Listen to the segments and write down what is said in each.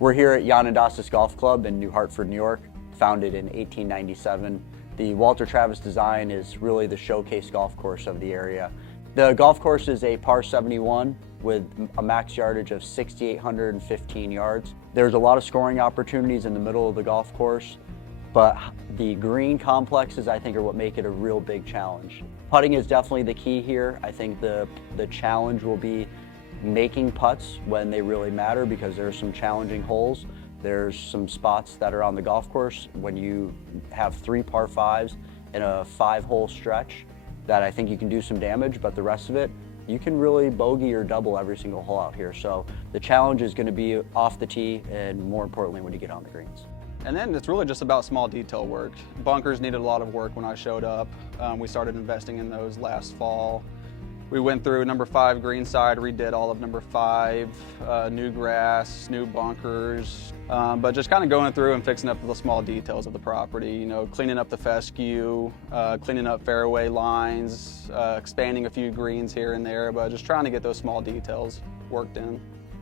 We're here at Yahnundasis Golf Club in New Hartford, New York, founded in 1897. The Walter Travis design is really the showcase golf course of the area. The golf course is a par 71 with a max yardage of 6,815 yards. There's a lot of scoring opportunities in the middle of the golf course, but the green complexes, I think, are what make it a real big challenge. Putting is definitely the key here. I think the challenge will be making putts when they really matter, because there are some challenging holes. There's some spots that are on the golf course when you have 3 par 5s in a 5-hole stretch that I think you can do some damage, but the rest of it, you can really bogey or double every single hole out here. So the challenge is going to be off the tee, and more importantly, when you get on the greens. And then it's really just about small detail work. Bunkers needed a lot of work when I showed up. We started investing in those last fall. We went through number 5 greenside, redid all of number 5, new grass, new bunkers, but just kind of going through and fixing up the small details of the property, you know, cleaning up the fescue, cleaning up fairway lines, expanding a few greens here and there, but just trying to get those small details worked in.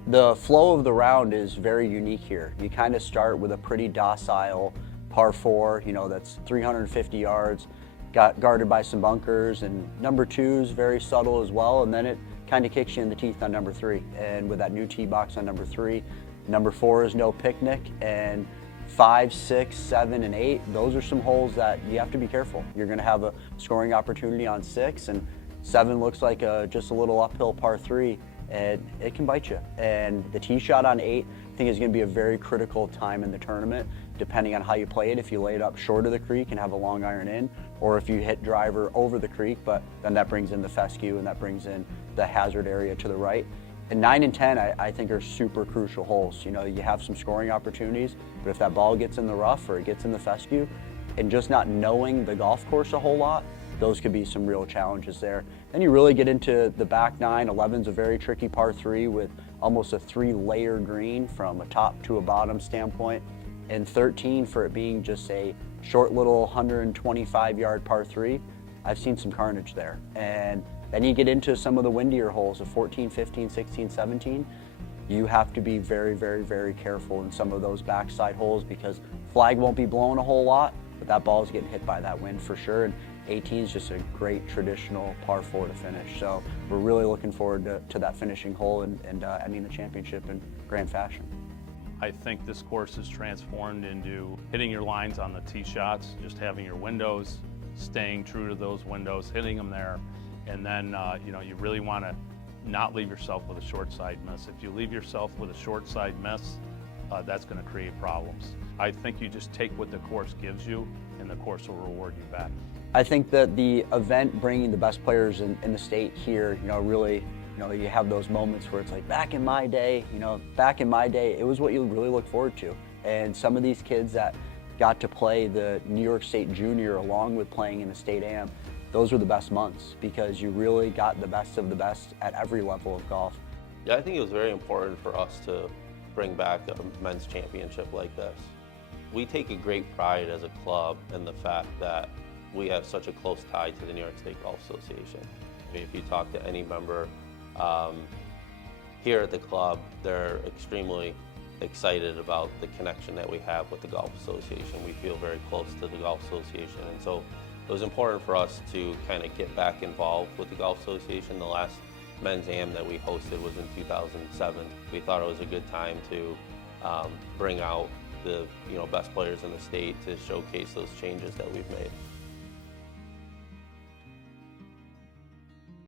The flow of the round is very unique here. You kind of start with a pretty docile par 4, you know, that's 350 yards, got guarded by some bunkers, and number 2 is very subtle as well, and then it kind of kicks you in the teeth on number 3. And with that new tee box on number 3, number 4 is no picnic, and 5, 6, 7, and 8, those are some holes that you have to be careful. You're going to have a scoring opportunity on 6, and 7 looks like just a little uphill par 3, and it can bite you. And the tee shot on 8, I think, is going to be a very critical time in the tournament, depending on how you play it. If you lay it up short of the creek and have a long iron in, or if you hit driver over the creek, but then that brings in the fescue and that brings in the hazard area to the right. And 9 and 10, I think, are super crucial holes. You know, you have some scoring opportunities, but if that ball gets in the rough or it gets in the fescue, and just not knowing the golf course a whole lot, those could be some real challenges there. Then you really get into the back 9. 11's a very tricky par 3 with almost a 3-layer green from a top to a bottom standpoint. And 13, for it being just a short little 125-yard par 3, I've seen some carnage there. And then you get into some of the windier holes of 14, 15, 16, 17. You have to be very, very, very careful in some of those backside holes, because flag won't be blowing a whole lot, but that ball is getting hit by that wind for sure. And 18 is just a great traditional par 4 to finish. So we're really looking forward to that finishing hole and ending the championship in grand fashion. I think this course is transformed into hitting your lines on the tee shots, just having your windows, staying true to those windows, hitting them there, and then you know, you really want to not leave yourself with a short side miss. If you leave yourself with a short side miss, that's going to create problems. I think you just take what the course gives you, and the course will reward you back. I think that the event bringing the best players in the state here, you know, really, you know, you have those moments where it's like, back in my day, you know, back in my day, it was what you really look forward to. And some of these kids that got to play the New York State Junior along with playing in the State Am, those were the best months, because you really got the best of the best at every level of golf. Yeah, I think it was very important for us to bring back a men's championship like this. We take a great pride as a club in the fact that we have such a close tie to the New York State Golf Association. I mean, if you talk to any member here at the club, they're extremely excited about the connection that we have with the Golf Association. We feel very close to the Golf Association, and so it was important for us to kind of get back involved with the Golf Association. The last men's AM that we hosted was in 2007. We thought it was a good time to bring out the best players in the state to showcase those changes that we've made.